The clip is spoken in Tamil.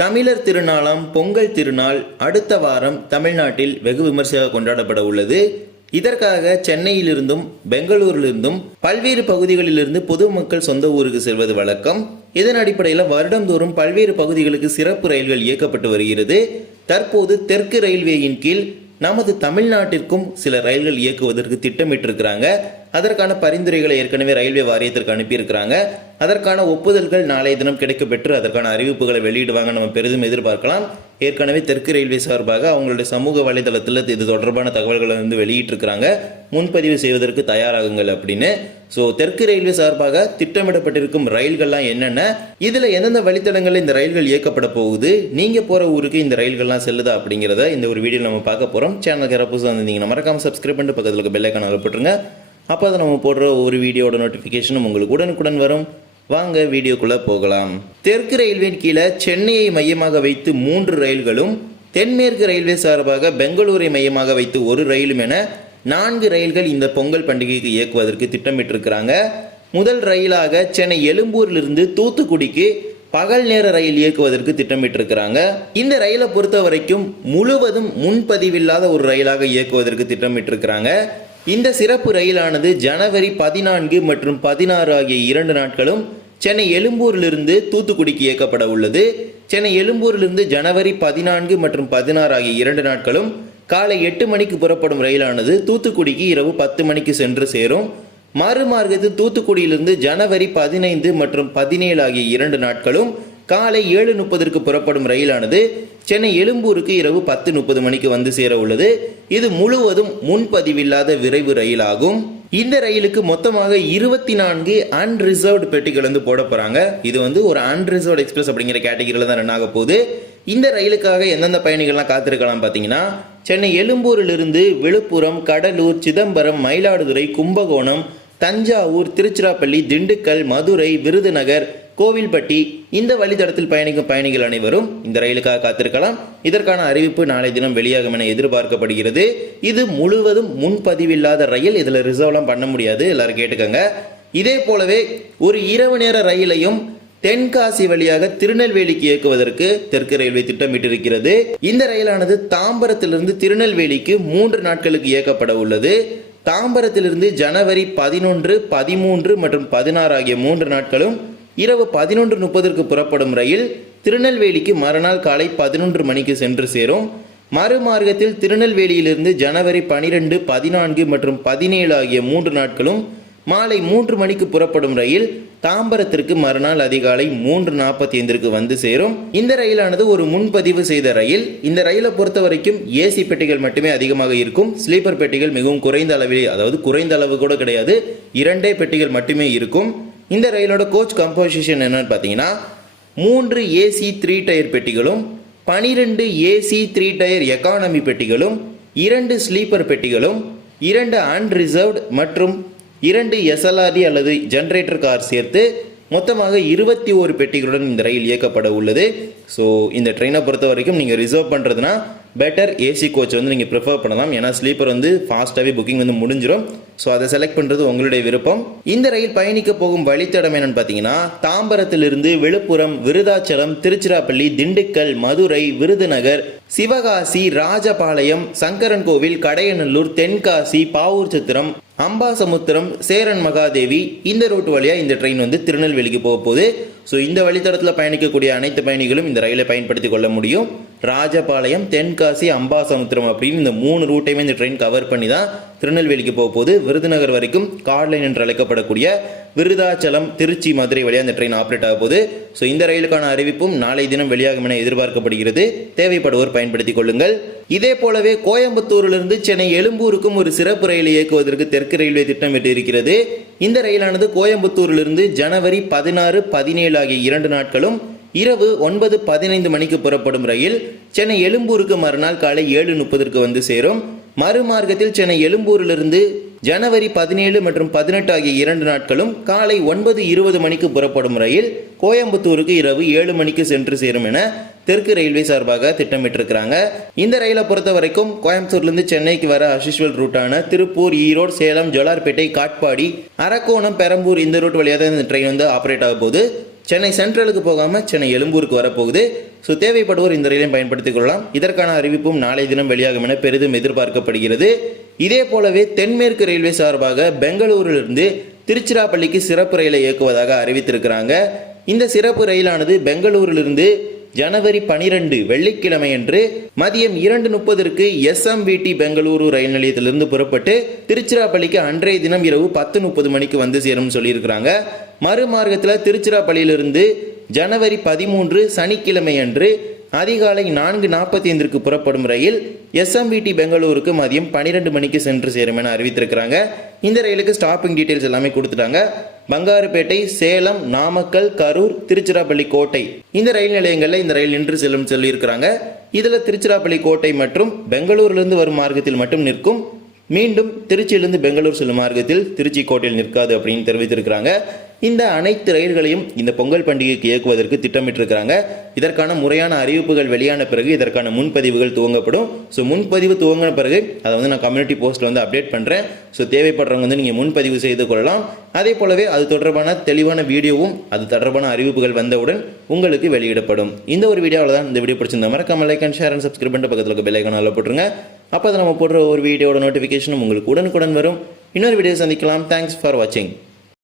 தமிழர் திருநாளாம் பொங்கல் திருநாள் அடுத்த வாரம் தமிழ்நாட்டில் வெகு விமர்சையாக கொண்டாடப்பட உள்ளது. இதற்காக சென்னையிலிருந்தும் பெங்களூரிலிருந்தும் பல்வேறு பகுதிகளிலிருந்து பொதுமக்கள் சொந்த ஊருக்கு செல்வது வழக்கம். இதன் அடிப்படையில் வருடந்தோறும் பல்வேறு பகுதிகளுக்கு சிறப்பு ரயில்கள் இயக்கப்பட்டு வருகிறது. தற்போது தெற்கு ரயில்வேயின் கீழ் நமது தமிழ்நாட்டிற்கும் சில ரயில்கள் இயக்குவதற்கு திட்டமிட்டிருக்கிறாங்க. அதற்கான பரிந்துரைகளை ஏற்கனவே ரயில்வே வாரியத்திற்கு அனுப்பியிருக்கிறாங்க. அதற்கான ஒப்புதல்கள் நாளைய தினம் கிடைக்கப்பெற்று அதற்கான அறிவிப்புகளை வெளியிடுவாங்க நம்ம பெரிதும் எதிர்பார்க்கலாம். ஏற்கனவே தெற்கு ரயில்வே சார்பாக அவங்களுடைய சமூக வலைதளத்தில் இது தொடர்பான தகவல்களை வந்து வெளியிட்டிருக்கிறாங்க. முன்பதிவு செய்வதற்கு தயாராகுங்கள் அப்படின்னு. ஸோ தெற்கு ரயில்வே சார்பாக திட்டமிடப்பட்டிருக்கும் ரயில்கள்லாம் என்னென்ன? இதில் எந்தெந்த வழித்தடங்களில் இந்த ரயில்கள் இயக்கப்பட போகுது? நீங்கள் போகிற ஊருக்கு இந்த ரயில்கள்லாம் செல்லுதா அப்படிங்கிறத இந்த ஒரு வீடியோ நம்ம பார்க்க போகிறோம் சேனல் யாராவது புதுசாக வந்திருந்தீங்கன்னா மறக்காமல் சப்ஸ்கிரைப் பண்ணிட்டு பக்கத்தில் இருக்க பெல்லைக்கான அனுப்பிட்டுருங்க அப்போ அதை நம்ம போடுற ஒரு வீடியோட நோட்டிஃபிகேஷனும் உங்களுக்கு உடனுக்குடன் வரும். வாங்க வீடியோக்குள்ளே போகலாம். தெற்கு ரயில்வேயின் கீழே சென்னையை மையமாக வைத்து மூன்று ரயில்களும் தென்மேற்கு ரயில்வே சார்பாக பெங்களூரை மையமாக வைத்து ஒரு ரயிலும் என நான்கு ரயில்கள் இந்த பொங்கல் பண்டிகைக்கு இயக்குவதற்கு திட்டமிட்டிருக்கிறாங்க. முதல் ரயிலாக சென்னை எழும்பூரிலிருந்து தூத்துக்குடிக்கு பகல் நேர ரயில் இயக்குவதற்கு திட்டமிட்டிருக்கிறாங்க. இந்த ரயிலை பொறுத்த வரைக்கும் முழுவதும் முன்பதிவில்லாத ஒரு ரயிலாக இயக்குவதற்கு திட்டமிட்டிருக்கிறாங்க. இந்த சிறப்பு ரயிலானது ஜனவரி பதினான்கு மற்றும் பதினாறு ஆகிய இரண்டு நாட்களும் சென்னை எழும்பூரிலிருந்து தூத்துக்குடிக்கு இயக்கப்பட உள்ளது. சென்னை எழும்பூரிலிருந்து ஜனவரி பதினான்கு மற்றும் பதினாறு ஆகிய இரண்டு நாட்களும் காலை எட்டு மணிக்கு புறப்படும் ரயிலானது தூத்துக்குடிக்கு இரவு பத்து மணிக்கு சென்று சேரும். மறுமார்க்கத்தில் தூத்துக்குடியிலிருந்து ஜனவரி பதினைந்து மற்றும் பதினேழு ஆகிய இரண்டு நாட்களும் காலை ஏழு முப்பதற்கு புறப்படும் ரயிலானது சென்னை எழும்பூருக்கு இரவு பத்து முப்பது மணிக்கு வந்து சேர உள்ளது. இது முழுவதும் முன்பதிவில்லாத விரைவு ரயிலாகும். இந்த ரயிலுக்கு மொத்தமாக இருபத்தி நான்கு அன்ரிசர்வ்டு பெட்டிகள் வந்து போட போறாங்க இது வந்து ஒரு அன்ரிசர்வ்டு எக்ஸ்பிரஸ் அப்படிங்கிற கேட்டகரியில் தான் ரன் ஆக போகுது. இந்த ரயிலுக்காக எந்தெந்த பயணிகள்லாம் காத்திருக்கலாம் பார்த்தீங்கன்னா சென்னை எழும்பூரிலிருந்து விழுப்புரம் கடலூர் சிதம்பரம் மயிலாடுதுறை கும்பகோணம் தஞ்சாவூர் திருச்சிராப்பள்ளி திண்டுக்கல் மதுரை விருதுநகர் கோவில்பட்டி இந்த வழித்தடத்தில் பயணிக்கும் பயணிகள் அனைவரும் இந்த ரயிலுக்காக காத்திருக்கலாம். இதற்கான அறிவிப்பு நாளை தினம் வெளியாகும் என எதிர்பார்க்கப்படுகிறது. இது முழுவதும் முன்பதிவில்லாத ரயில். இதில் ரிசர்வ்லாம் பண்ண முடியாது. எல்லாரும் கேட்டுக்கோங்க. இதே போலவே ஒரு இரவு நேர ரயிலையும் தென்காசி வழியாக திருநெல்வேலிக்கு இயக்குவதற்கு தெற்கு ரயில்வே திட்டமிட்டிருக்கிறது. இந்த ரயிலானது தாம்பரத்திலிருந்து திருநெல்வேலிக்கு மூன்று நாட்களுக்கு இயக்கப்பட உள்ளது. தாம்பரத்திலிருந்து ஜனவரி பதினொன்று பதிமூன்று மற்றும் பதினாறு ஆகிய மூன்று நாட்களும் இரவு பதினொன்று முப்பதற்கு புறப்படும் ரயில் திருநெல்வேலிக்கு மறுநாள் காலை பதினொன்று மணிக்கு சென்று சேரும். மறுமார்க்கத்தில் திருநெல்வேலியிலிருந்து ஜனவரி பனிரெண்டு பதினான்கு மற்றும் பதினேழு ஆகிய மூன்று நாட்களும் மாலை மூன்று மணிக்கு புறப்படும் ரயில் தாம்பரத்திற்கு மறுநாள் அதிகாலை மூன்று நாற்பத்தி ஐந்திற்கு வந்து சேரும். இந்த ரயிலானது ஒரு முன்பதிவு செய்த ரயில். இந்த ரயிலை பொறுத்த வரைக்கும் ஏசி பெட்டிகள் மட்டுமே அதிகமாக இருக்கும். ஸ்லீப்பர் பெட்டிகள் மிகவும் குறைந்த அளவில் அதாவது குறைந்த அளவு கூட கிடையாது. இரண்டே பெட்டிகள் மட்டுமே இருக்கும். இந்த ரயிலோட கோச் கம்போசிஷன் என்னன்னு பார்த்தீங்கன்னா மூன்று ஏசி த்ரீ டயர் பெட்டிகளும் பனிரெண்டு ஏசி த்ரீ டயர் எக்கானமி பெட்டிகளும் இரண்டு ஸ்லீப்பர் பெட்டிகளும் இரண்டு அன்ரிசர்வ்டு மற்றும் இரண்டு எஸ்எல்ஆர்டி அல்லது ஜென்ரேட்டர் கார் சேர்த்து மொத்தமாக இருபத்தி ஒரு பெட்டிகளுடன் இந்த ரயில் இயக்கப்பட உள்ளது. ஸோ இந்த ட்ரெயினை பொறுத்த வரைக்கும் நீங்கள் ரிசர்வ் பண்ணுறதுனா பெட்டர் ஏசி கோச் வந்து நீங்கள் ப்ரிஃபர் பண்ணலாம். ஏன்னா ஸ்லீப்பர் வந்து ஃபாஸ்ட்டாகவே புக்கிங் வந்து முடிஞ்சிடும் ஸோ அதை செலக்ட் பண்ணுறது உங்களுடைய விருப்பம். இந்த ரயில் பயணிக்க போகும் வழித்தடம் என்னன்னு பார்த்தீங்கன்னா தாம்பரத்திலிருந்து விழுப்புரம் விருதாச்சலம் திருச்சிராப்பள்ளி திண்டுக்கல் மதுரை விருதுநகர் சிவகாசி ராஜபாளையம் சங்கரன் கோவில் கடையநல்லூர் தென்காசி பாவூர் சத்திரம் அம்பாசமுத்திரம் சேரன் மகாதேவி இந்த ரூட் வழியாக இந்த ட்ரெயின் வந்து திருநெல்வேலிக்கு போக போகுது. ஸோ இந்த வழித்தடத்தில் பயணிக்கக்கூடிய அனைத்து பயணிகளும் இந்த ரயிலை பயன்படுத்தி கொள்ள முடியும். ராஜபாளையம் தென்காசி அம்பாசமுத்திரம் அப்படின்னு இந்த மூணு ரூட்டையுமே இந்த ட்ரெயின் கவர் பண்ணி தான் திருநெல்வேலிக்கு போக போகுது. விருதுநகர் வரைக்கும் கார்லைன் என்று அழைக்கப்படக்கூடிய விருதாச்சலம் திருச்சி மதுரை வழியாக அந்த ட்ரெயின் ஆப்ரேட் ஆக போகுது. ஸோ இந்த ரயிலுக்கான அறிவிப்பும் நாளை தினம் வெளியாகும் என எதிர்பார்க்கப்படுகிறது. தேவைப்படுவோர் பயன்படுத்திக் கொள்ளுங்கள். இதே போலவே கோயம்புத்தூரிலிருந்து சென்னை எழும்பூருக்கும் ஒரு சிறப்பு ரயில் இயக்குவதற்கு தெற்கு ரயில்வே திட்டமிட்டு இருக்கிறது. இந்த ரயிலானது கோயம்புத்தூரிலிருந்து ஜனவரி பதினாறு பதினேழு ஆகிய இரண்டு நாட்களும் இரவு ஒன்பது பதினைந்து மணிக்கு புறப்படும் ரயில் சென்னை எழும்பூருக்கு மறுநாள் காலை ஏழு முப்பதற்கு வந்து சேரும். மறுமார்க்கத்தில் சென்னை எழும்பூரிலிருந்து ஜனவரி பதினேழு மற்றும் பதினெட்டு ஆகிய இரண்டு நாட்களும் காலை ஒன்பது இருபது மணிக்கு புறப்படும் ரயில் கோயம்புத்தூருக்கு இரவு ஏழு மணிக்கு சென்று சேரும் என தெற்கு ரயில்வே சார்பாக திட்டமிட்டிருக்கிறாங்க. இந்த ரயிலை பொறுத்த வரைக்கும் கோயம்புத்தூர்லேருந்து சென்னைக்கு வர அசிஷுவல் ரூட்டான திருப்பூர் ஈரோடு சேலம் ஜோலார்பேட்டை காட்பாடி அரக்கோணம் பெரம்பூர் இந்த ரூட் வழியாக தான் இந்த ட்ரெயின் வந்து ஆப்ரேட் ஆக போகுது. சென்னை சென்ட்ரலுக்கு போகாமல் சென்னை எழும்பூருக்கு வரப்போகுது. ஸோ தேவைப்படுவோர் இந்த ரயிலையும் பயன்படுத்திக் கொள்ளலாம். இதற்கான அறிவிப்பும் நாளை தினம் வெளியாகும் என பெரிதும் எதிர்பார்க்கப்படுகிறது. இதே போலவே தென்மேற்கு ரயில்வே சார்பாக பெங்களூரிலிருந்து திருச்சிராப்பள்ளிக்கு சிறப்பு ரயிலை இயக்குவதாக அறிவித்திருக்கிறாங்க. இந்த சிறப்பு ரயிலானது பெங்களூரிலிருந்து ஜனவரி பனிரெண்டு வெள்ளிக்கிழமையன்று மதியம் இரண்டு முப்பதற்கு எஸ்எம்விடி பெங்களூரு ரயில் நிலையத்திலிருந்து புறப்பட்டு திருச்சிராப்பள்ளிக்கு அன்றைய தினம் இரவு பத்து முப்பது மணிக்கு வந்து சேரும்னு சொல்லியிருக்கிறாங்க. மறுமார்க்கத்தில் திருச்சிராப்பள்ளியிலிருந்து ஜனவரி பதிமூன்று சனிக்கிழமை அன்று அதிகாலை நான்கு நாற்பத்தி ஐந்திற்கு புறப்படும் ரயில் எஸ்எம்பிடி பெங்களூருக்கு மதியம் பன்னிரெண்டு மணிக்கு சென்று சேரும் என அறிவித்திருக்கிறாங்க. இந்த ரயிலுக்கு ஸ்டாப்பிங் டீட்டெயில்ஸ் எல்லாமே கொடுத்துட்டாங்க. பங்காருப்பேட்டை சேலம் நாமக்கல் கரூர் திருச்சிராப்பள்ளி கோட்டை. இந்த ரயில் நிலையங்களில் இந்த ரயில் நின்று செல்லும் சொல்லியிருக்கிறாங்க. இதில் திருச்சிராப்பள்ளி கோட்டை மற்றும் பெங்களூரிலிருந்து வரும் மார்க்கத்தில் மட்டும் நிற்கும். மீண்டும் திருச்சியிலிருந்து பெங்களூர் செல்லும் மார்க்கத்தில் திருச்சி கோட்டையில் நிற்காது அப்படின்னு தெரிவித்திருக்கிறாங்க. இந்த அனைத்து ரயில்களையும் இந்த பொங்கல் பண்டிகைக்கு இயக்குவதற்கு திட்டமிட்டிருக்கிறாங்க. இதற்கான முறையான அறிவிப்புகள் வெளியான பிறகு இதற்கான முன்பதிவுகள் துவங்கப்படும். ஸோ முன்பதிவு துவங்கின பிறகு அதை வந்து நான் கம்யூனிட்டி போஸ்ட்டில் வந்து அப்டேட் பண்ணுறேன் ஸோ தேவைப்படுறவங்க வந்து நீங்கள் முன்பதிவு செய்து கொள்ளலாம். அதே போலவே அது தொடர்பான தெளிவான வீடியோவும் அது தொடர்பான அறிவிப்புகள் வந்தவுடன் உங்களுக்கு வெளியிடப்படும். இந்த ஒரு வீடியோவில் தான் இந்த வீடியோ பிடிச்சிருந்தா மறக்காம like and share and subscribe பண்ணிட்டு பக்கத்தில் இருக்க பெல் போட்டுருங்க. அப்போ அதை நம்ம போடுற ஒரு வீடியோட நோட்டிஃபிகேஷனும் உங்களுக்கு உடனுக்குடன் வரும். இன்னொரு வீடியோ சந்திக்கலாம். தேங்க்ஸ் ஃபார் வாட்சிங்